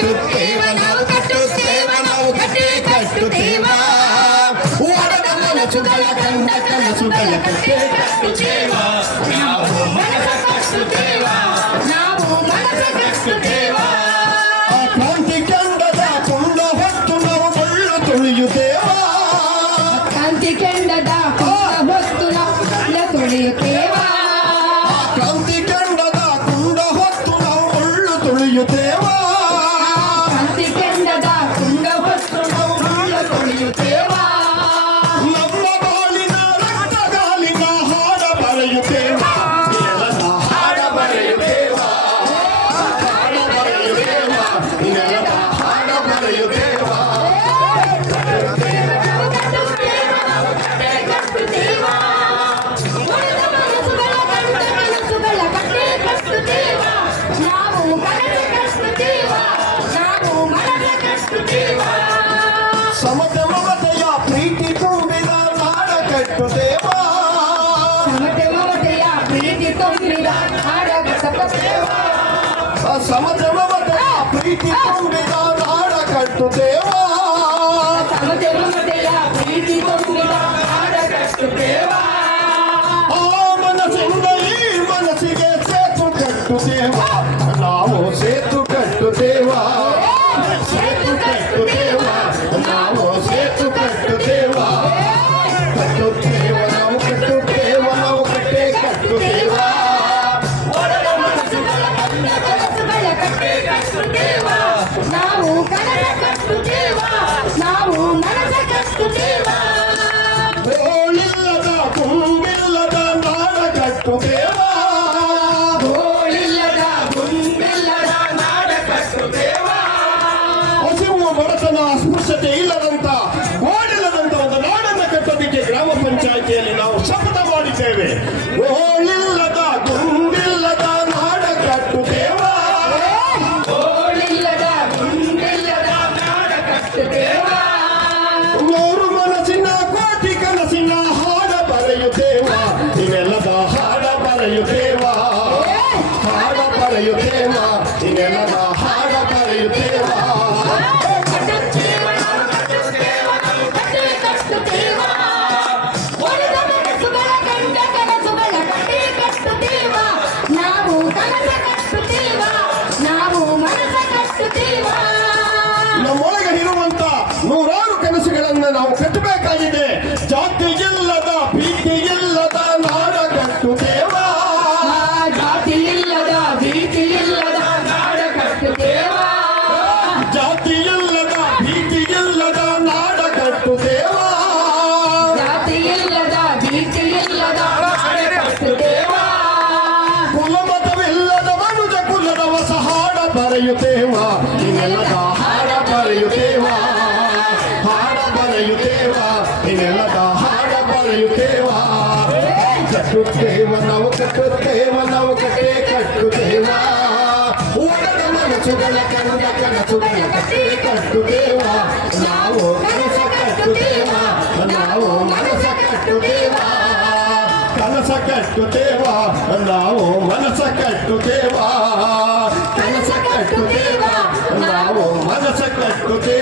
ಕಟ್ಟುತ್ತೇವ ನಾವು ಕಟ್ಟುತ್ತೇವ ನಾವು ಕಟ್ಟೆ ಕಟ್ಟುತ್ತೇವ ಒಡೆದ ಮನಸ್ಸುಗಳ ಕಂಡ ಕನಸುಗಳ ಕಟ್ಟೆ ಕಟ್ಟುತ್ತೇವ ನಾವು ಮನಸ ಕಟ್ಟುತ್ತೇವ ನಾವು ಮನಸ ಕಟ್ಟುತ್ತೇವ ಕ್ರಾಂತಿ ಕೆಂಡದ ಕೊಂಡ ಹೊತ್ತು ನಾವು ಮುಳ್ಳು ತುಳಿಯುತ್ತೇವ ಕ್ರಾಂತಿ ಕೆಂಡದ ಕೊಂಡ ಹೊತ್ತು ನಾವು ಮುಳ್ಳು ತುಳಿಯುತ್ತೇವ ಕ್ರಾಂತಿ ಕೆಂಡದ ಕೊಂಡ ಹೊತ್ತು ನಾವು ಮುಳ್ಳು ತುಳಿಯುತ್ತೇವ ಕ್ರಾಂತಿ ಕೆಂಡದ ಕೊಂಡ ಹೊತ್ತು ನಾವು ಮುಳ್ಳು ತುಳಿಯುತ್ತೇವ ನಮ್ಮ ಬಾಳಿನ ರಕ್ತಗಾಲಿನ ಹಾಡ ಬರೆಯುತ್ತೇವ ನೆಲದ ಹಾಡ ಬರೆಯುತ್ತೇವ ಹಾಡ ಬರೆಯುತ್ತೇವ ನೆಲದ ಹಾಡ ಬರೆಯುತ್ತೇವ ಸಮತೆ ಮಮತೆಯ ಪ್ರೀತಿ ತುಂಬಿದ ನಾಡ ಕಟ್ಟುತ್ತೇವ ಸಮತೆ ಮಮತೆಯ ಪ್ರೀತಿ ತುಂಬಿದ ನಾಡ ಕಟ್ಟುತ್ತೇವ ಆ ಮನಸ್ಸಿಂದ ಈ ಮನಸ್ಸಿಗೆ ಸೇತು ಕಟ್ಟುತ್ತೇವ ನಾವು ಸೇತು ಕಟ್ಟುತ್ತೇವ ಸೇತು ಕಟ್ಟುತ್ತೇವ ನಾವು ಸೇತು ಕಟ್ಟುತ್ತೇವ ಕಟ್ಟುತ್ತೇವ ನಾವು ಕಟ್ಟುತ್ತೇವ ನಾವು ಕಟ್ಟೆ ಕಟ್ಟುತ್ತೇವ ಒಡೆದ ಮನಸ್ಸುಗಳ ಕಂಡ ಕನಸುಗಳ ಕಟ್ಟೆ ಕಟ್ಟುತ್ತೇವ ನಾವು ಕನಸ ಕಟ್ಟುತ್ತೇವ ನಾವು ಮನಸ ಕಟ್ಟುತ್ತೇವ ಗೋಳಿಲ್ಲದ ಕುಂಬಿಲ್ಲದ ನಾಡ ಕಟ್ಟುತ್ತೇವ ಗೋಳಿಲ್ಲದ ಗುಂಬಿಲ್ಲದ ನಾಡ ಕಟ್ಟುತ್ತೇವ ಹಸಿವು ಬಡತನ ಅಸ್ಪೃಶ್ಯತೆ ಇಲ್ಲದಂತ ಗೋಳಿಲ್ಲದಂತ ಒಂದು ನಾಡನ್ನು ಕಟ್ಟೋದಕ್ಕೆ ಗ್ರಾಮ ಪಂಚಾಯಿತಿಯಲ್ಲಿ ನಾವು ಶಪಥ ಮಾಡಿದ್ದೇವೆ ಗೋಳಿಲ್ಲದ ಗುಂಬಿಲ್ಲದ ನಾಡ ಕಟ್ಟುತ್ತೇವ ಗೋಳಿಲ್ಲದ ಗುಂಬಿಲ್ಲದ ನಾಡ ಕಟ್ಟುತ್ತೇವ ನೂರು ಮನಸ್ಸಿನ ಕೋಟಿ ಕನಸಿನ ಹಾಡ ಬರೆಯುತ್ತೇವ ಇನ್ನೆಲ್ಲದ ಹಾಡ ಬರೆಯುತ್ತೇವ ಹಾಡ ಬರೆಯುತ್ತೇವ ಇನ್ನೆಲ್ಲದ ಹಾಡ ಬರೆಯುತ್ತೇವ ಕಟ್ಟುತ್ತೇವ ನಾವು ಕಟ್ಟುತ್ತೇವ ನಾವು ಕಟ್ಟೆ ಕಟ್ಟುತ್ತೇವ ಒಡೆದ ಮನಸ್ಸುಗಳ ಕಂಡ ಕನಸುಗಳ ಕಟ್ಟೆ ಕಟ್ಟುತ್ತೇವ ನಾವು ಕನಸ ಕಟ್ಟುತ್ತೇವ ನಾವು ಮನಸ ಕಟ್ಟುತ್ತೇವ ನಮ್ಮೊಳಗೆ ಇರುವಂತ ನೂರಾರು ಕನಸುಗಳನ್ನ ನಾವು ಕಟ್ಟಬೇಕಾಗಿದೆ ಜಾತಿ ಇಲ್ಲದ ಭೀತಿ ಇಲ್ಲದ ನಾಡ ಕಟ್ಟುತ್ತೇವ ಜಾತಿ ಇಲ್ಲದ ಭೀತಿ ಇಲ್ಲದ ನಾಡ ಕಟ್ಟುತ್ತೇವ ಜಾತಿ ಇಲ್ಲದ ಭೀತಿ ಇಲ್ಲದ ನಾಡ ಕಟ್ಟುತ್ತೇವ ಜಾತಿ ಇಲ್ಲದ ಭೀತಿ ಇಲ್ಲದ ನಾಡ ಕಟ್ಟುತ್ತೇವ ಕುಲಮತವಿಲ್ಲದ ಮನುಜ ಕುಲದ ಹೊಸ ಹಾಡ ಬರೆಯುತ್ತೇವ ಇನ್ನೆಲ್ಲದ ಹಾಡ ಬರೆಯುತ್ತೇವ ಹಾಡ ಬರೆಯುತ್ತೇವ ಇನ್ನೆಲ್ಲದ ಹಾಡ ಬರೆಯುತ್ತೇವ ಕಟ್ಟುತ್ತೇವ ನಾವು ಕಟ್ಟುತ್ತೇವ ನಾವು ಕಟ್ಟೆ ಕಟ್ಟುತ್ತೇವ ಒಡೆದ ಮನಸ್ಸುಗಳ ಕಂಡ ಕನಸುಗಳ ಕಟ್ಟೆ ಕಟ್ಟುತ್ತೇವ ನಾವು ಕನಸ ಕಟ್ಟುತ್ತೇವ ನಾವು ಮನಸ ಕಟ್ಟುತ್ತೇವ ಕನಸ ಕಟ್ಟುತ್ತೇವ ನಾವು ಮನಸ ಕಟ್ಟುತ್ತೇವ ಕನಸ ಕಟ್ಟುತ್ತೇವ ನಾವು ಮನಸ ಕಟ್ಟುತ್ತೇವ